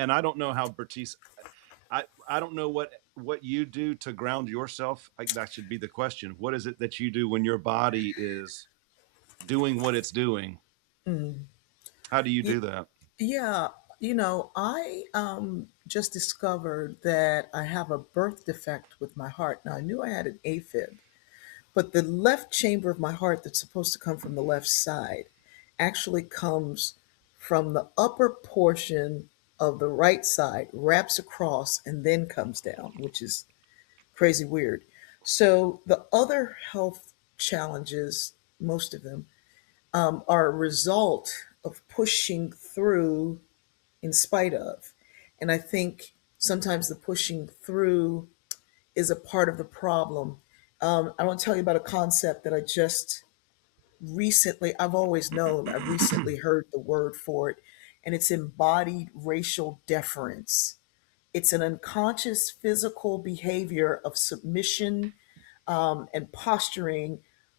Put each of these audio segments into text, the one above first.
and I don't know how Bertice, I don't know what you do to ground yourself. Like, that should be the question. What is it that you do when your body is doing what it's doing? Mm. How do you Ye- do that? Yeah, I just discovered that I have a birth defect with my heart. Now, I knew I had an AFib, but the left chamber of my heart that's supposed to come from the left side actually comes from the upper portion of the right side, wraps across, and then comes down, which is crazy weird. So the other health challenges, most of them, are a result of pushing through in spite of. And I think sometimes the pushing through is a part of the problem. I want to tell you about a concept that I just recently, I've always known, I recently heard the word for it, and it's embodied racial deference. It's an unconscious physical behavior of submission and posturing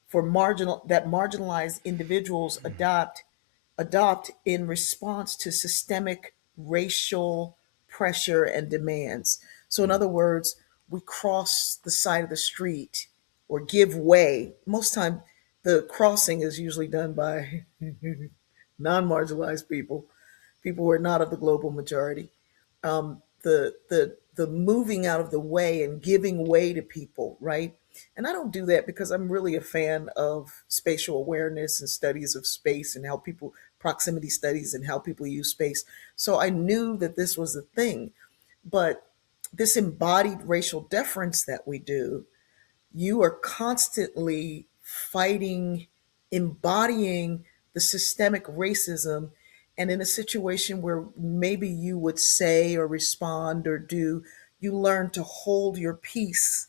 for marginalized individuals adopt in response to systemic racial pressure and demands. So, in Mm. other words, we cross the side of the street or give way. Most time, the crossing is usually done by non-marginalized people, people who are not of the global majority. The moving out of the way and giving way to people, right? And I don't do that because I'm really a fan of spatial awareness and studies of space and how people proximity studies and how people use space. So I knew that this was a thing, but this embodied racial deference that we do, you are constantly fighting, embodying the systemic racism. And in a situation where maybe you would say or respond or do, you learn to hold your peace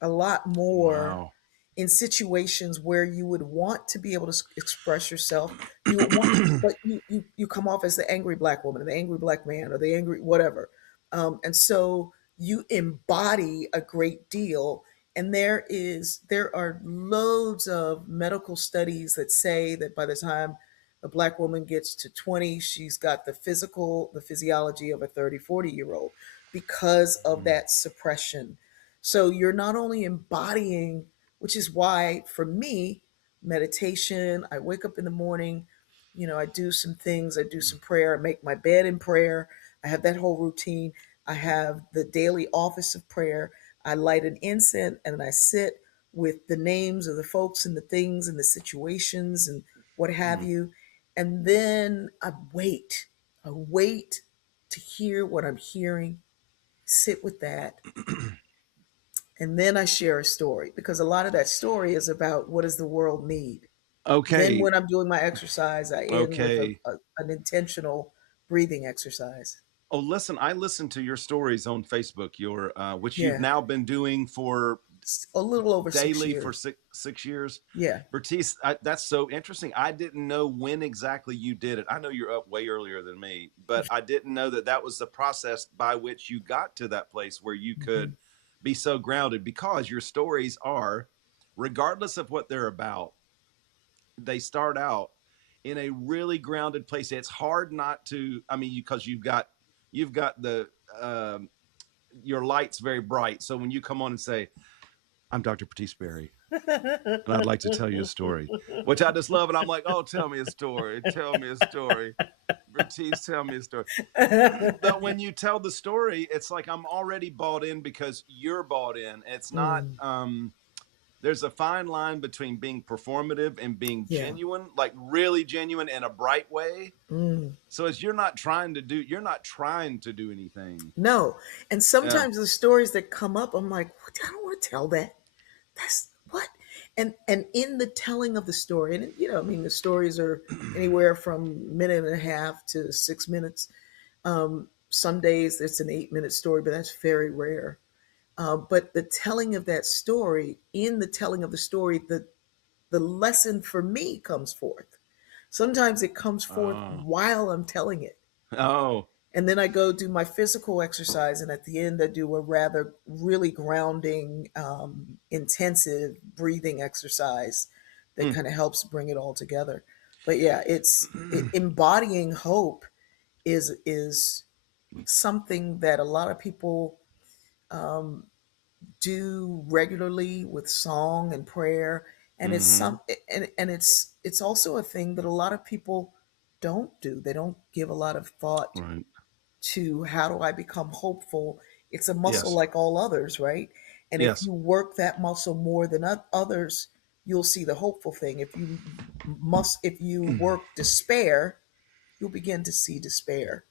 a lot more Wow. in situations where you would want to be able to express yourself. You would want, but you come off as the angry black woman or the angry black man or the angry whatever. And so you embody a great deal. And there are loads of medical studies that say that by the time a black woman gets to 20, she's got the physiology of a 30, 40-year old because of Mm. that suppression. So you're not only embodying, which is why for me, meditation, I wake up in the morning, I do some things, I do some prayer, I make my bed in prayer. I have that whole routine. I have the daily office of prayer. I light an incense and I sit with the names of the folks and the things and the situations and what have Mm. you. And then I wait. I wait to hear what I'm hearing, sit with that, and then I share a story because a lot of that story is about what does the world need. Then Okay. when I'm doing my exercise, I end with Okay. an intentional breathing exercise. Oh, listen, I listened to your stories on Facebook, your which you've Yeah, now been doing for a little over six daily for years. six years. Yeah. Bertice, that's so interesting. I didn't know when exactly you did it. I know you're up way earlier than me, but I didn't know that that was the process by which you got to that place where you Mhm. could be so grounded, because your stories are, regardless of what they're about, they start out in a really grounded place. It's hard not to, I mean, because you've got the um, your light's very bright. So when you come on and say, "I'm Dr. Patice Berry, and I'd like to tell you a story," which I just love, and I'm like, "Oh, tell me a story, tell me a story, Bertice, tell me a story." But when you tell the story, it's like I'm already bought in because you're bought in. It's not. Mm, There's a fine line between being performative and being yeah. genuine, like really genuine in a bright way. Mm. So as you're not trying to do anything. No. And Yeah. sometimes the stories that come up, I'm like, what? I don't want to tell that. That's what. And in the telling of the story, and I mean, the stories are anywhere from a minute and a half to 6 minutes. Some days it's an 8 minute story, but that's very rare. But the telling of that story, in the telling of the story, the lesson for me comes forth. Sometimes it comes forth Oh. while I'm telling it. Oh. And then I go do my physical exercise, and at the end, I do a rather really grounding, intensive breathing exercise that Hmm. kind of helps bring it all together. But yeah, embodying hope is something that a lot of people um, do regularly with song and prayer, and it's Hmm. some and it's also a thing that a lot of people don't do. They don't give a lot of thought Right. to how do I become hopeful. It's a muscle Yes. like all others, right? And if Yes. you work that muscle more than others, you'll see the hopeful thing. If you work despair, you'll begin to see despair.